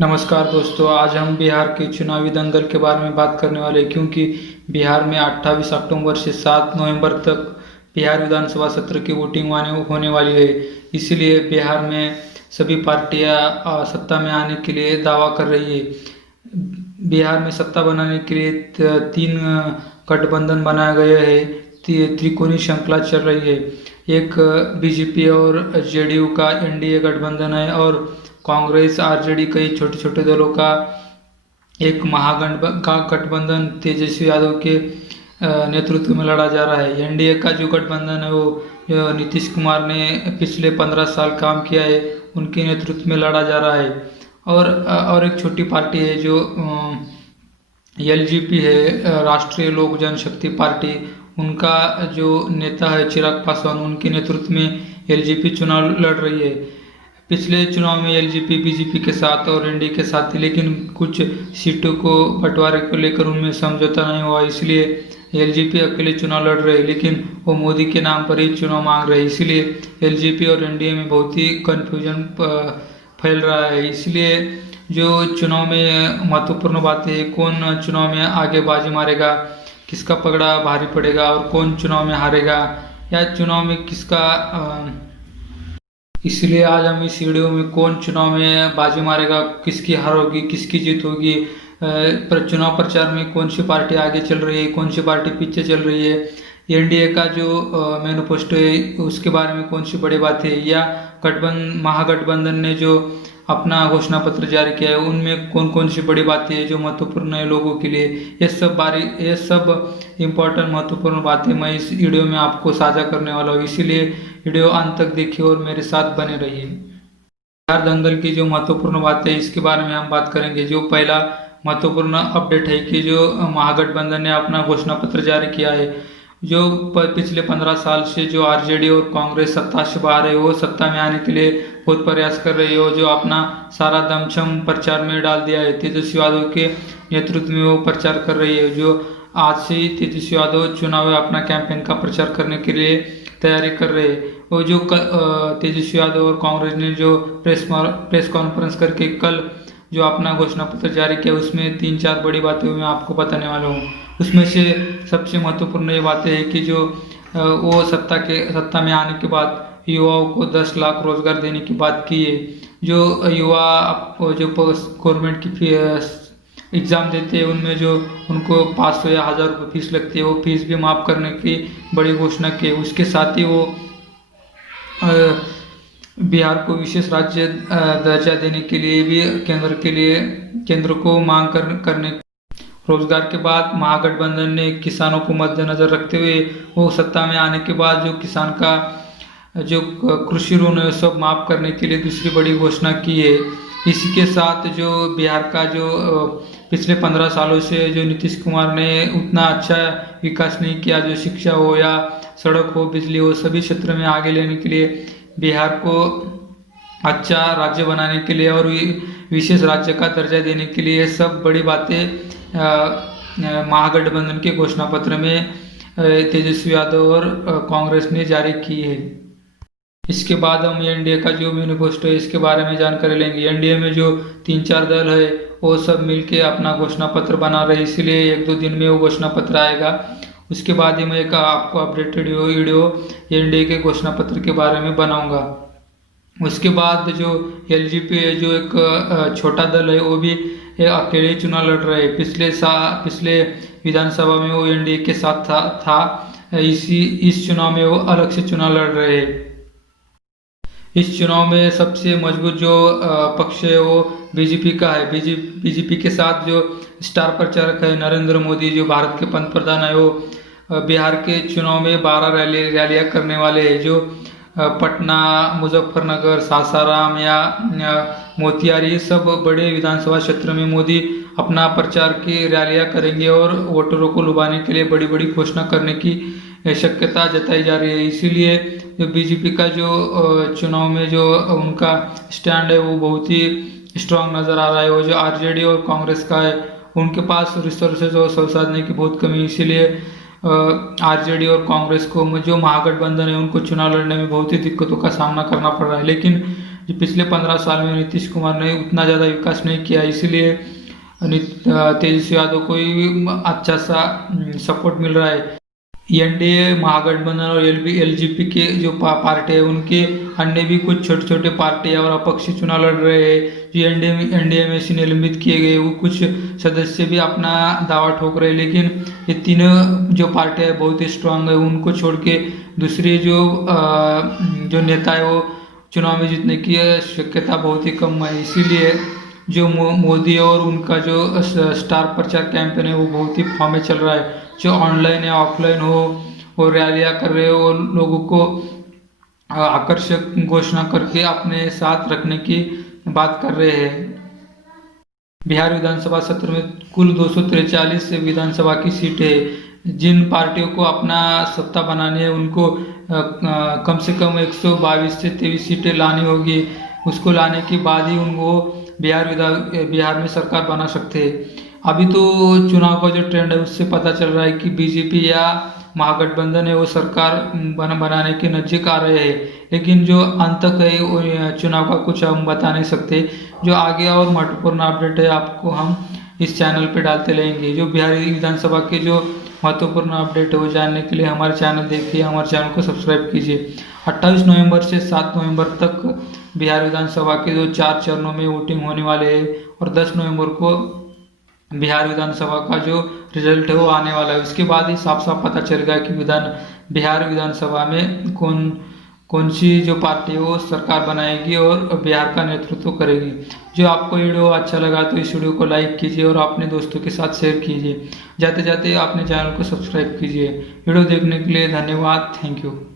नमस्कार दोस्तों, आज हम बिहार के चुनावी दंगल के बारे में बात करने वाले हैं क्योंकि बिहार में 28 अक्टूबर से 7 नवंबर तक बिहार विधानसभा सत्र की वोटिंग होने वाली है। इसीलिए बिहार में सभी पार्टियां सत्ता में आने के लिए दावा कर रही है। बिहार में सत्ता बनाने के लिए तीन गठबंधन बनाया गया है। त्रिकोणीय श्रृंखला चल रही है। एक बीजेपी और जेडीयू का एनडीए गठबंधन है और कांग्रेस आरजेडी कई छोटे छोटे दलों का एक गठबंधन तेजस्वी यादव के नेतृत्व में लड़ा जा रहा है। एनडीए का जो गठबंधन है वो नीतीश कुमार ने पिछले 15 साल काम किया है, उनके नेतृत्व में लड़ा जा रहा है। और एक छोटी पार्टी है जो एलजेपी है, राष्ट्रीय लोक जनशक्ति पार्टी। उनका जो नेता है चिराग पासवान, उनके नेतृत्व में एलजेपी चुनाव लड़ रही है। पिछले चुनाव में एलजेपी बीजेपी के साथ और एनडीए के साथ थी, लेकिन कुछ सीटों को बंटवारे को लेकर उनमें समझौता नहीं हुआ, इसलिए एलजेपी अकेले चुनाव लड़ रहे हैं। लेकिन वो मोदी के नाम पर ही चुनाव मांग रहे हैं, इसलिए एलजेपी और एनडीए में बहुत ही कन्फ्यूजन फैल रहा है। इसलिए जो चुनाव में महत्वपूर्ण बातें हैं, कौन चुनाव में आगे बाजी मारेगा, किसका पगड़ा भारी पड़ेगा और कौन चुनाव में हारेगा या चुनाव में किसका इसलिए आज हम इस वीडियो में कौन चुनाव में बाजी मारेगा, किसकी हार होगी, किसकी जीत होगी, पर चुनाव प्रचार में कौन सी पार्टी आगे चल रही है, कौन सी पार्टी पीछे चल रही है, एनडीए का जो मैनिफेस्टो है उसके बारे में कौन सी बड़ी बात है, या महागठबंधन ने जो अपना घोषणा पत्र जारी किया है उनमें कौन कौन सी बड़ी बातें हैं जो महत्वपूर्ण है लोगों के लिए। ये सब इम्पोर्टेंट महत्वपूर्ण बातें मैं इस वीडियो में आपको साझा करने वाला हूँ, इसीलिए वीडियो अंत तक देखिए और मेरे साथ बने रहिए। बिहार दंगल की जो महत्वपूर्ण बातें है इसके बारे में हम बात करेंगे। जो पहला महत्वपूर्ण अपडेट है कि जो महागठबंधन ने अपना घोषणा पत्र जारी किया है। जो पिछले 15 साल से जो आरजेडी और कांग्रेस सत्ता से बाहर है, वो सत्ता में आने के लिए बहुत प्रयास कर रही है और जो अपना सारा दमखम प्रचार में डाल दिया है। तेजस्वी यादव के नेतृत्व में वो प्रचार कर रही है। जो आज से ही तेजस्वी यादव चुनाव अपना कैंपेन का प्रचार करने के लिए तैयारी कर रहे हैं। वो जो तेजस्वी यादव और कांग्रेस ने जो प्रेस कॉन्फ्रेंस करके कल जो अपना घोषणा पत्र जारी किया, उसमें 3-4 बड़ी बातें मैं आपको बताने वाला हूँ। उसमें से सबसे महत्वपूर्ण ये बातें है कि जो वो सत्ता में आने के बाद युवाओं को 10 लाख रोजगार देने की बात की है। जो युवा जो गवर्नमेंट की एग्ज़ाम देते हैं उनमें जो उनको 500 या 1000 रुपये फीस लगती है, वो फीस भी माफ़ करने की बड़ी घोषणा की। उसके साथ ही वो बिहार को विशेष राज्य दर्जा देने के लिए भी केंद्र को मांग करने। रोजगार के बाद महागठबंधन ने किसानों को मद्देनजर रखते हुए वो सत्ता में आने के बाद जो किसान का जो कृषि ऋण है सब माफ करने के लिए दूसरी बड़ी घोषणा की है। इसी के साथ जो बिहार का जो पिछले 15 सालों से जो नीतीश कुमार ने उतना अच्छा विकास नहीं किया, जो शिक्षा हो या सड़क हो, बिजली हो, सभी क्षेत्र में आगे लेने के लिए, बिहार को अच्छा राज्य बनाने के लिए और विशेष राज्य का दर्जा देने के लिए, सब बड़ी बातें महागठबंधन के घोषणा पत्र में तेजस्वी यादव और कांग्रेस ने जारी की है। इसके बाद हम एनडीए का जो मैनिफेस्टो है इसके बारे में जानकारी लेंगे। एनडीए में जो 3-4 दल है वो सब मिलके अपना घोषणा पत्र बना रहे, इसलिए 1-2 दिन में वो घोषणा पत्र आएगा। उसके बाद ही मैं एक आपको अपडेटेड वीडियो एनडीए के घोषणा पत्र के बारे में बनाऊंगा। उसके बाद जो एलजेपी है, जो एक छोटा दल है, वो भी अकेले चुनाव लड़ रहे हैं। पिछले विधानसभा में वो एनडीए के साथ था। इस चुनाव में वो अलग से चुनाव लड़ रहे हैं। इस चुनाव में सबसे मजबूत जो पक्ष है वो बीजेपी का है। बीजेपी के साथ जो स्टार प्रचारक है नरेंद्र मोदी, जो भारत के पंतप्रधान है, वो बिहार के चुनाव में 12 रैलियां करने वाले हैं। जो पटना, मुजफ्फरनगर, सासाराम या मोतिहारी, सब बड़े विधानसभा क्षेत्र में मोदी अपना प्रचार की रैलियां करेंगे और वोटरों को लुभाने के लिए बड़ी बड़ी घोषणा करने की शक्यता जताई जा रही है। इसीलिए जो बीजेपी का जो चुनाव में जो उनका स्टैंड है वो बहुत ही स्ट्रांग नज़र आ रहा है। वो जो आरजेडी और कांग्रेस का है उनके पास रिसोर्सेज और संसाधन की बहुत कमी, इसीलिए आरजेडी और कांग्रेस को जो महागठबंधन है उनको चुनाव लड़ने में बहुत ही दिक्कतों का सामना करना पड़ रहा है। लेकिन जो पिछले 15 साल में नीतीश कुमार ने उतना ज़्यादा विकास नहीं किया, इसीलिए तेजस्वी यादव को ही अच्छा सा सपोर्ट मिल रहा है। एनडीए महागठबंधन और एलजेपी के जो पार्टी है उनके अन्य भी कुछ छोटे छोटे पार्टी और अपक्षी चुनाव लड़ रहे हैं। जो एनडीए में से निलंबित किए गए वो कुछ सदस्य भी अपना दावा ठोक रहे हैं, लेकिन ये तीनों जो पार्टियां है बहुत ही स्ट्रांग है। उनको छोड़ के दूसरे जो नेता है वो चुनाव में जीतने की शक्यता बहुत ही कम है। इसीलिए जो मोदी और उनका जो स्टार प्रचार कैंपेन है वो बहुत ही फॉर्म में चल रहा है। जो ऑनलाइन या ऑफलाइन हो वो रैलियाँ कर रहे हो, लोगों को आकर्षक घोषणा करके अपने साथ रखने की बात कर रहे हैं। बिहार विधानसभा सत्र में कुल 243 विधानसभा की सीटें है। जिन पार्टियों को अपना सत्ता बनानी है उनको कम से कम 122 से 23 सीटें लानी होगी। उसको लाने के बाद ही उनको बिहार में सरकार बना सकते हैं। अभी तो चुनाव का जो ट्रेंड है उससे पता चल रहा है कि बीजेपी या महागठबंधन है वो सरकार बनाने के नज़दीक आ रहे हैं, लेकिन जो अंत तक है वो चुनाव का कुछ हम बता नहीं सकते। जो आगे और महत्वपूर्ण अपडेट है आपको हम इस चैनल पे डालते रहेंगे। जो बिहारी विधानसभा के जो महत्वपूर्ण अपडेट है वो जानने के लिए हमारे चैनल देखिए, हमारे चैनल को सब्सक्राइब कीजिए। 28 नवंबर से 7 नवंबर तक बिहार विधानसभा के जो 4 चरणों में वोटिंग होने वाले हैं और 10 नवंबर को बिहार विधानसभा का जो रिजल्ट है वो आने वाला है। उसके बाद ही साफ साफ पता चलेगा कि बिहार विधानसभा में कौन सी जो पार्टी है वो सरकार बनाएगी और बिहार का नेतृत्व करेगी। जो आपको वीडियो अच्छा लगा तो इस वीडियो को लाइक कीजिए और अपने दोस्तों के साथ शेयर कीजिए। जाते जाते अपने चैनल को सब्सक्राइब कीजिए। वीडियो देखने के लिए धन्यवाद। Thank you.